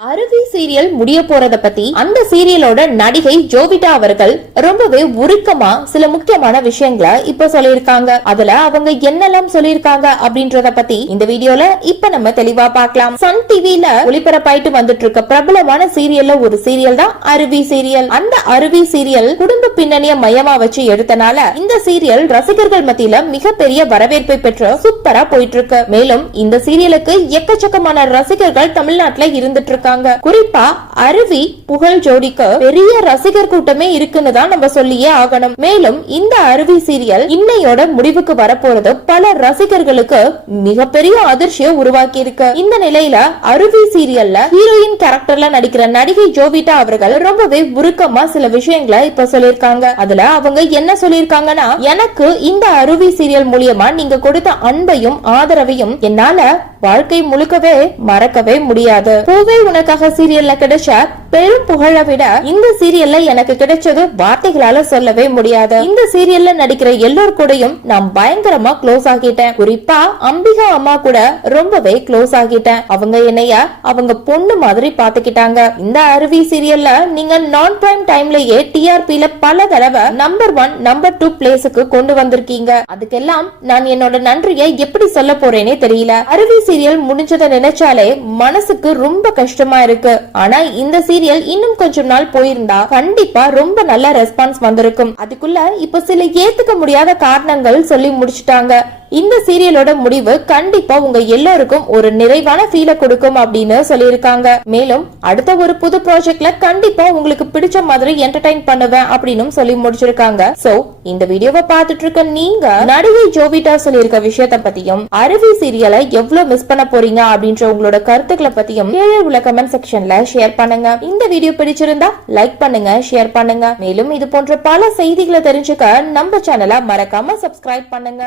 அருவி சீரியல் முடிய போறத பத்தி அந்த சீரியலோட நடிகை ஜோவிட்டா அவர்கள் ரொம்பவே உருக்கமா சில முக்கியமான விஷயங்களை இப்ப சொல்லியிருக்காங்க. அதுல அவங்க என்னெல்லாம் சொல்லியிருக்காங்க அப்படின்றத பத்தி இந்த வீடியோல இப்ப நம்ம தெளிவா பார்க்கலாம். சன் டிவில ஒளிபரப்பாயிட்டு வந்துட்டு இருக்க பிரபலமான சீரியல்ல ஒரு சீரியல் தான் அருவி சீரியல். அந்த அருவி சீரியல் குடும்ப பின்னணிய மையமா வச்சு எடுத்தனால இந்த சீரியல் ரசிகர்கள் மத்தியில மிகப்பெரிய வரவேற்பை பெற்று சூப்பரா போயிட்டு இருக்கு மேலும் இந்த சீரியலுக்கு எக்கச்சக்கமான ரசிகர்கள் தமிழ்நாட்டுல இருந்துட்டு இருக்காங்க குறிப்பா அருவி புகழ் ஜோடிக்கு பெரிய ரசிகர் கூட்டமே இருக்குன்னு தான் நம்ம சொல்லியே ஆகணும். மேலும் இந்த அருவி சீரியல் இன்னையோட முடிவுக்கு வரப்போறது பல ரசிகர்களுக்கு மிகப்பெரிய அதிர்ச்சியை உருவாக்கி இருக்கு இந்த நிலையில அருவி சீரியல்ல ஹீரோயின் கேரக்டர்ல நடிக்கிற நடிகை ஜோவிட்டா அவர்கள் ரொம்பவே உருக்கமா சில விஷயங்களை இப்ப சொல்லியிருக்காங்க. அதுல அவங்க என்ன சொல்லியிருக்காங்கன்னா எனக்கு இந்த அருவி சீரியல் மூலியமா நீங்க கொடுத்த அன்பையும் ஆதரவையும் என்னால வாழ்க்கை முழுக்கவே மறக்கவே முடியாது. பூவே உனக்காக சீரியல்ல கிடைச்ச பெரும் புகழை விட இந்த சீரியல்ல எனக்கு கிடைச்சது வார்த்தைகளால சொல்லவே முடியாது. இந்த சீரியல்ல நடிக்கிற எல்லோர் கூடயும் நான் பயங்கரமா க்ளோஸ் ஆகிட்டேன். குறிப்பா அம்பிகா அம்மா கூட ரொம்பவே க்ளோஸ் ஆகிட்டேன். அவங்க என்னைய அவங்க பொண்ணு மாதிரி பாத்துக்கிட்டாங்க இந்த அருவி சீரியல்ல நீங்க நான் பிரைம் டைம்லயே டிஆர்பில பல தடவை நம்பர் ஒன் நம்பர் டூ பிளேஸுக்கு கொண்டு வந்திருக்கீங்க. அதுக்கெல்லாம் நான் என்னோட நன்றியை எப்படி சொல்ல போறேனே தெரியல. அருவி சீரியல் முடிஞ்சதை நினைச்சாலே மனசுக்கு ரொம்ப கஷ்டமா இருக்கு. ஆனா இந்த சீரியல் இன்னும் கொஞ்சம் நாள் போயிருந்தா கண்டிப்பா ரொம்ப நல்ல ரெஸ்பான்ஸ் வந்திருக்கும். அதுக்குள்ள இப்ப சில ஏத்துக்க முடியாத காரணங்கள் சொல்லி முடிச்சிட்டாங்க. இந்த சீரியலோட முடிவு கண்டிப்பா உங்க எல்லாருக்கும் ஒரு நிறைவான ஃபீலை கொடுக்கும் அப்படின்னு சொல்லியிருக்காங்க. மேலும் அடுத்த ஒரு புது ப்ராஜெக்ட்ல கண்டிப்பா உங்களுக்கு பிடிச்ச மாதிரி என்டர்டைன் பண்ணுவேன் அப்படின்னு சொல்லி முடிச்சிருக்காங்க. சோ இந்த வீடியோவை பார்த்துட்டு இருக்க நீங்க நடிகை ஜோவிட்டா சொல்லியிருக்க விஷயத்த பத்தியும் அருவி சீரியலை எவ்வளவு மிஸ் பண்ண போறீங்க அப்படின்ற உங்களோட கருத்துக்களை பத்தியும் கீழே உள்ள கமெண்ட் செக்ஷன்ல ஷேர் பண்ணுங்க. இந்த வீடியோ பிடிச்சிருந்தா லைக் பண்ணுங்க ஷேர் பண்ணுங்க. மேலும் இது போன்ற பல செய்திகளை தெரிஞ்சுக்க நம்ம சேனலை மறக்காம சப்ஸ்கிரைப் பண்ணுங்க.